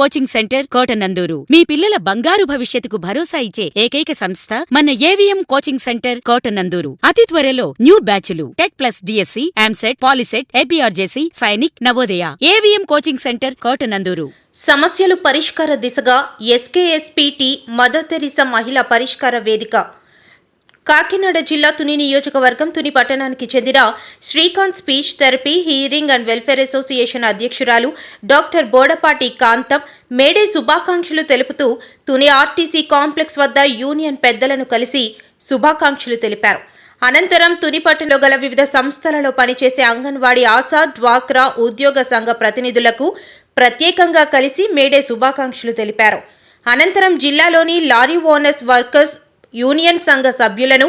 Coaching centre Kotananduru మీ పిల్లల బంగారు భవిష్యత్తుకు భరోసా ఇచ్చే ఏకైక సంస్థ మన ఏవిఎం కోచింగ్ సెంటర్ కోటనందూరు. అతి త్వరలో న్యూ బ్యాచ్లు TET plus DSC, EAMCET, POLYCET, APRJC, Sainik, Navodaya. AVM coaching centre Kotananduru. సమస్యలు పరిష్కార దిశగా ఎస్కేఎస్పీటీ మదర్ తెరీసా మహిళా పరిష్కార వేదిక. కాకినాడ జిల్లా తుని నియోజకవర్గం తుని పట్టణానికి చెందిన Srikanth speech therapy hearing and welfare association అధ్యక్షురాలు డాక్టర్ బోడపాటి కాంతం మేడే శుభాకాంక్షలు తెలుపుతూ తుని ఆర్టీసీ కాంప్లెక్స్ వద్ద యూనియన్ పెద్దలను కలిసి శుభాకాంక్షలు తెలిపారు. అనంతరం తుని పట్టణంలో గల వివిధ సంస్థలలో పనిచేసే అంగన్వాడీ, ఆశా, డ్వాక్రా ఉద్యోగ సంఘ ప్రతినిధులకు ప్రత్యేకంగా కలిసి మేడే శుభాకాంక్షలు తెలిపారు. అనంతరం జిల్లాలోని లారీ ఓనర్స్ వర్కర్స్ యూనియన్ సంఘ సభ్యులను,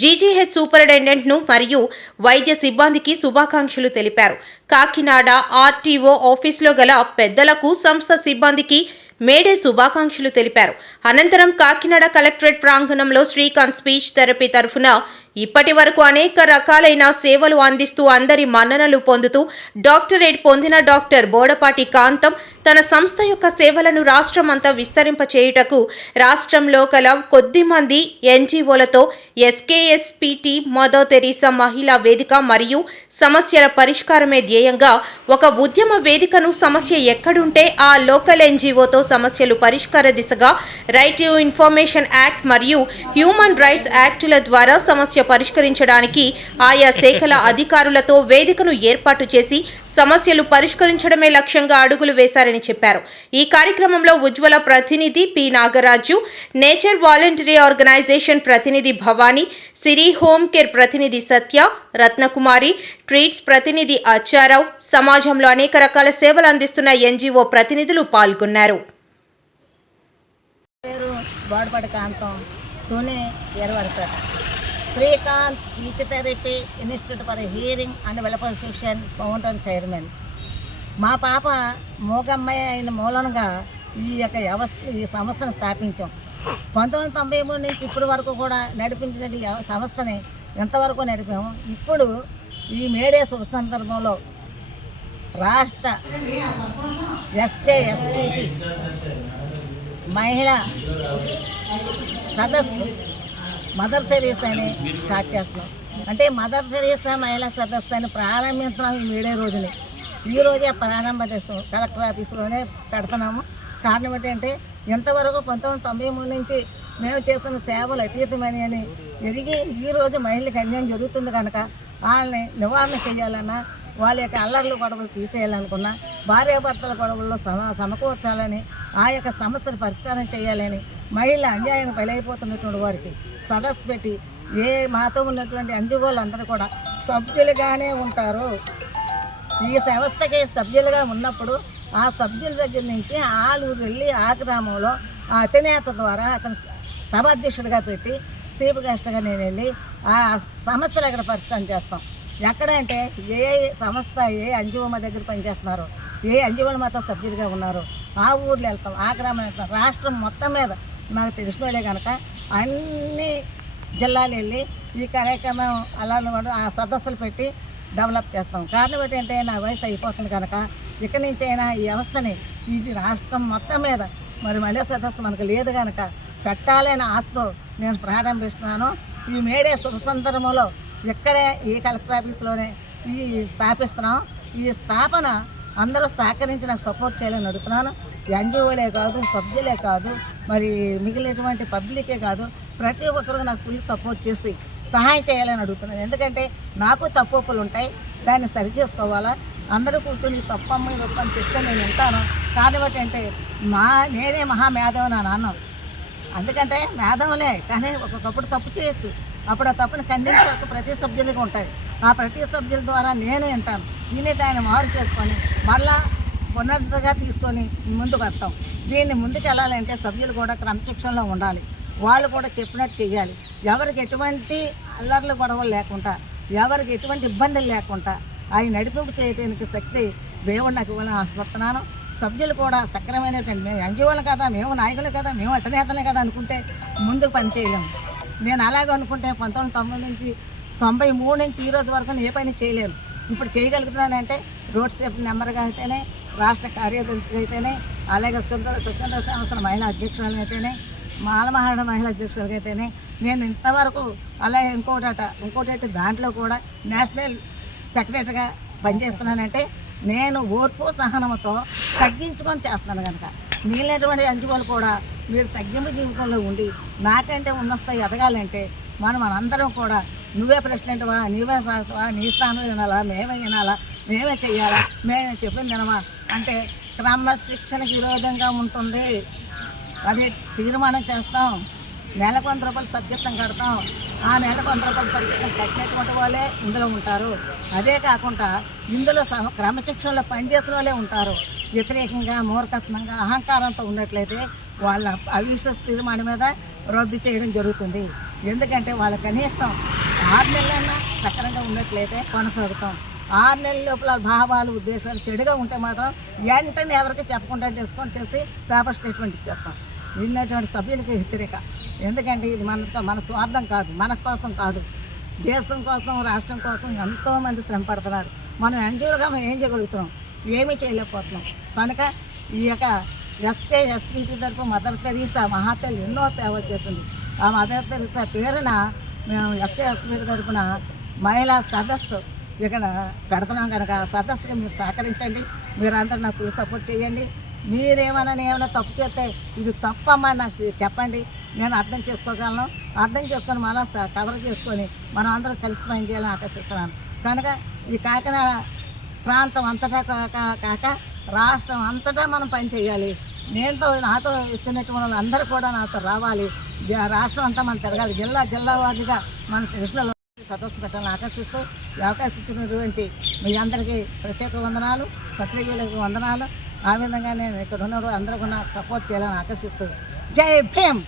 జీజీహెచ్ సూపరింటెండెంట్ను మరియు వైద్య సిబ్బందికి శుభాకాంక్షలు తెలిపారు. కాకినాడ ఆర్టీఓ ఆఫీసులో గల పెద్దలకు, సంస్థ సిబ్బందికి మేడే శుభాకాంక్షలు తెలిపారు. అనంతరం కాకినాడ కలెక్టరేట్ ప్రాంగణంలో శ్రీకాంత్ స్పీచ్ థెరపీ తరఫున ఇప్పటి వరకు అనేక రకాలైన సేవలు అందిస్తూ అందరి మన్ననలు పొందుతూ డాక్టరేట్ పొందిన డాక్టర్ బోడపాటి కాంతం తన సంస్థ యొక్క సేవలను రాష్ట్రమంతా విస్తరింపచేయుటకు రాష్ట్రంలో గల కొద్ది మంది ఎన్జీఓలతో ఎస్కేఎస్పీటీ మదర్ తెరీసా మహిళా వేదిక మరియు సమస్యల పరిష్కారమే ధ్యేయంగా ఒక ఉద్యమ వేదికను, సమస్య ఎక్కడుంటే ఆ లోకల్ ఎన్జీఓతో సమస్యలు పరిష్కార దిశగా రైట్ టు ఇన్ఫర్మేషన్ యాక్ట్ మరియు హ్యూమన్ రైట్స్ యాక్టుల ద్వారా సమస్య పరిష్కరించడానికి ఆయా శాఖల అధికారులతో వేదికను ఏర్పాటు చేసి సమస్యలు పరిష్కరించడమే లక్ష్యంగా అడుగులు వేశారని చెప్పారు. ఈ కార్యక్రమంలో ఉజ్వల ప్రతినిధి P Nagaraju, nature voluntary organisation ప్రతినిధి భవానీ, సిరి హోమ్ కేర్ ప్రతినిధి సత్య, రత్నకుమారి, ట్రీట్స్ ప్రతినిధి అచ్చారావు, సమాజంలో అనేక రకాల సేవలు అందిస్తున్న ఎన్జీఓ ప్రతినిధులు పాల్గొన్నారు. Srikanth speech therapy institute for hearing and welfare association founder chairman. మా పాప మూగమ్మాయి అయిన మూలంగా ఈ సంస్థను స్థాపించాం. 1993 నుంచి ఇప్పటి వరకు కూడా నడిపించిన ఈ సంస్థని ఎంతవరకు నడిపాము. ఇప్పుడు ఈ మేడే శుభ సందర్భంలో రాష్ట్ర ఎస్కేఎస్పీటీ మహిళా సదస్సు మదర్ తెరీసా అని స్టార్ట్ చేస్తున్నాం. అంటే మదర్ తెరీసా మహిళా సదస్సు అని ప్రారంభించడం ఈ మేడే రోజుని. ఈ రోజే ప్రారంభ చేస్తాం, కలెక్టర్ ఆఫీసులోనే పెడుతున్నాము. కారణం ఏంటంటే ఇంతవరకు 1993 నుంచి మేము చేస్తున్న సేవలు అతీతమని అని ఎరిగి ఈరోజు మహిళలకు అన్యాయం జరుగుతుంది కనుక వాళ్ళని నివారణ చేయాలన్నా, వాళ్ళ యొక్క అల్లర్లు గొడవలు తీసేయాలనుకున్నా, భార్యాభర్తల గొడవల్లో సమకూర్చాలని, ఆ యొక్క సమస్యను పరిష్కారం చేయాలని, మహిళ అన్యాయం బలైపోతున్నటువంటి వారికి సదస్సు పెట్టి మాతో ఉన్నటువంటి ఎన్జిఓలు అందరూ కూడా సభ్యులుగానే ఉంటారు. ఈ వ్యవస్థకి సభ్యులుగా ఉన్నప్పుడు ఆ సభ్యుల దగ్గర నుంచి ఆలూరు వెళ్ళి ఆ గ్రామంలో ఆ అధినేత ద్వారా అతను సభాధ్యక్షుడిగా పెట్టి చీఫ్ గెస్ట్గా నేను వెళ్ళి ఆ సమస్యలు అక్కడ పరిష్కారం చేస్తాం. ఎక్కడంటే ఏ సంస్థ ఏ ఎన్జిఓ మా దగ్గర పనిచేస్తున్నారో, ఏ ఎన్జిఓలు మాతో సభ్యులుగా ఉన్నారో ఆ ఊర్లో వెళ్తాం, ఆ గ్రామం వెళ్తాం. రాష్ట్రం మొత్తం మీద నాకు తెలిసిపోయే కనుక అన్ని జిల్లాలు వెళ్ళి ఈ కార్యక్రమం అలా ఆ సదస్సులు పెట్టి డెవలప్ చేస్తాం. కారణం ఏంటంటే నా వయసు అయిపోతుంది కనుక ఇక్కడి నుంచి అయినా ఈ వ్యవస్థని ఇది రాష్ట్రం మొత్తం మీద మరి మహిళా సదస్సు మనకు లేదు కనుక పెట్టాలనే ఆశతో నేను ప్రారంభిస్తున్నాను. ఈ మేడే శుభ సందర్భంలో ఇక్కడే ఈ కలెక్టర్ ఆఫీస్లోనే ఈ స్థాపిస్తున్నాం. ఈ స్థాపన అందరూ సహకరించి నాకు సపోర్ట్ చేయాలని అడుగుతున్నాను. ఎన్జిఓలే కాదు, సభ్యులే కాదు, మరి మిగిలినటువంటి పబ్లికే కాదు, ప్రతి ఒక్కరు నాకు ఫుల్ సపోర్ట్ చేసి సహాయం చేయాలని అడుగుతున్నాను. ఎందుకంటే నాకు తప్పులు ఉంటాయి, దాన్ని సరిచేసుకోవాలా. అందరూ కూర్చొని తప్పమ్మ అని చెప్తే నేను వింటాను. కారణం ఏంటంటే నేనే మహామేధం నా నాన్న. అందుకంటే మేధంలే కానీ ఒక్కొక్కప్పుడు తప్పు చేయొచ్చు. అప్పుడు ఆ తప్పుని ఖండించే ప్రతి సభ్యులుగా ఉంటాయి. ఆ ప్రతి సభ్యుల ద్వారా నేను వింటాను. దీన్ని దాన్ని మారు చేసుకొని మళ్ళా పునరుద్ధగా తీసుకొని ముందుకు వస్తాం. దీన్ని ముందుకు వెళ్ళాలంటే సభ్యులు కూడా క్రమశిక్షణలో ఉండాలి. వాళ్ళు కూడా చెప్పినట్టు చేయాలి. ఎవరికి ఎటువంటి అల్లర్లు గొడవలు లేకుండా, ఎవరికి ఎటువంటి ఇబ్బందులు లేకుండా అవి నడిపింపు చేయడానికి శక్తి దేవుడు నాకు ఇవ్వాలని ఆశపడుతున్నాను. సభ్యులు కూడా సక్రమైనటువంటి మేము ఎన్జిఓలు కదా, మేము నాయకులు కదా, మేము అధినేతలే కదా అనుకుంటే ముందుకు పని చేయలేము. నేను అలాగే అనుకుంటే 1990 నుంచి 93 నుంచి ఈ రోజు వరకు ఏ పని చేయలేను. ఇప్పుడు చేయగలుగుతున్నానంటే రోడ్ సేఫ్టీ నెంబర్గా అయితేనే, రాష్ట్ర కార్యదర్శిగా అయితేనే, అలాగే స్వచ్ఛంద సంస్థల మహిళా అధ్యక్షురాలు అయితేనే మాలమహారాణ మహిళా అధ్యక్షురాలు అయితేనే నేను ఇంతవరకు అలాగే ఇంకోటి దాంట్లో కూడా నేషనల్ సెక్రటరీగా పనిచేస్తున్నానంటే నేను ఓర్పు సహనంతో తగ్గించుకొని చేస్తున్నాను కనుక మిగిలినటువంటి అంచుకోలు కూడా మీరు తగ్గింపు జీవితంలో ఉండి నాకంటే ఉన్నత స్థాయి ఎదగాలంటే మనందరం కూడా నువ్వే ప్రెసిడెంట్వా, నీవే సాగుతావా, నీ స్థానం వినాలా, మేమే వినాలా, మేమే చెయ్యాలా, మేమే చెప్పింది వినమా అంటే క్రమశిక్షణకి విరోధంగా ఉంటుంది. అది తీర్మానం చేస్తాం. నెలకు 100 రూపాయలు సబ్జెక్తం కడతాం. ఆ నెలకు 100 రూపాయలు సబ్జెక్తం కట్టినటువంటి వాళ్ళే ఇందులో ఉంటారు. అదే కాకుండా ఇందులో క్రమశిక్షణలో పనిచేసిన వాళ్ళే ఉంటారు. వ్యతిరేకంగా మూర్ఖత్వంగా అహంకారంతో ఉన్నట్లయితే వాళ్ళ అవిశ్వాస తీర్మానం మీద రద్దు చేయడం జరుగుతుంది. ఎందుకంటే వాళ్ళ కనీసం 6 నెలలైనా సక్రంగా ఉన్నట్లయితే కొనసాగుతాం. 6 నెలల లోపల భావాలు ఉద్దేశాలు చెడుగా ఉంటే మాత్రం వెంటనే ఎవరికి చెప్పకుండా డిస్కౌంట్ చేసి పేపర్ స్టేట్మెంట్ ఇచ్చేస్తాం. విన్నటువంటి సభ్యులకి హెచ్చరిక. ఎందుకంటే ఇది మన స్వార్థం కాదు, మన కోసం కాదు, దేశం కోసం రాష్ట్రం కోసం ఎంతోమంది శ్రమ పడుతున్నారు. మనం ఎన్జిఓలుగా మనం ఏం చేయగలుగుతున్నాం? ఏమీ చేయలేకపోతున్నాం. కనుక ఈ యొక్క ఎస్పీటీ తరఫు మదర్ తెరీసా మహాతల్లి ఎన్నో సేవలు చేస్తుంది. ఆ మదర్ తెరీసా పేరున మేము ఎస్పీటీ తరఫున మహిళా సదస్సు ఇక్కడ పెడుతున్నాం కనుక సదస్సుగా మీరు సహకరించండి. మీరందరూ నాకు ఫుల్ సపోర్ట్ చేయండి. నేనేమైనా తప్పు చేస్తే ఇది తప్పమ్మా నాకు చెప్పండి, నేను అర్థం చేసుకోగలను. అర్థం చేసుకొని మళ్ళీ కవర్ చేసుకొని మనం అందరం కలిసి పని చేయాలని ఆకర్షిస్తున్నాను. కనుక ఈ కాకినాడ ప్రాంతం అంతటా కాక రాష్ట్రం అంతటా మనం పని చేయాలి. నాతో ఇచ్చినటువంటి అందరూ కూడా నాతో రావాలి. రాష్ట్రం అంతా మనం తిరగాలి. జిల్లా వారీగా మన కృష్ణలో సదస్సు పెట్టాలని ఆకర్షిస్తూ ఈ అవకాశం ఇచ్చినటువంటి మీ అందరికీ ప్రత్యేక వందనాలు, పత్రికలకు వందనాలు. ఆ విధంగా నేను ఇక్కడ ఉన్న అందరూ కూడా నాకు సపోర్ట్ చేయాలని ఆకర్షిస్తూ జై భీమ్.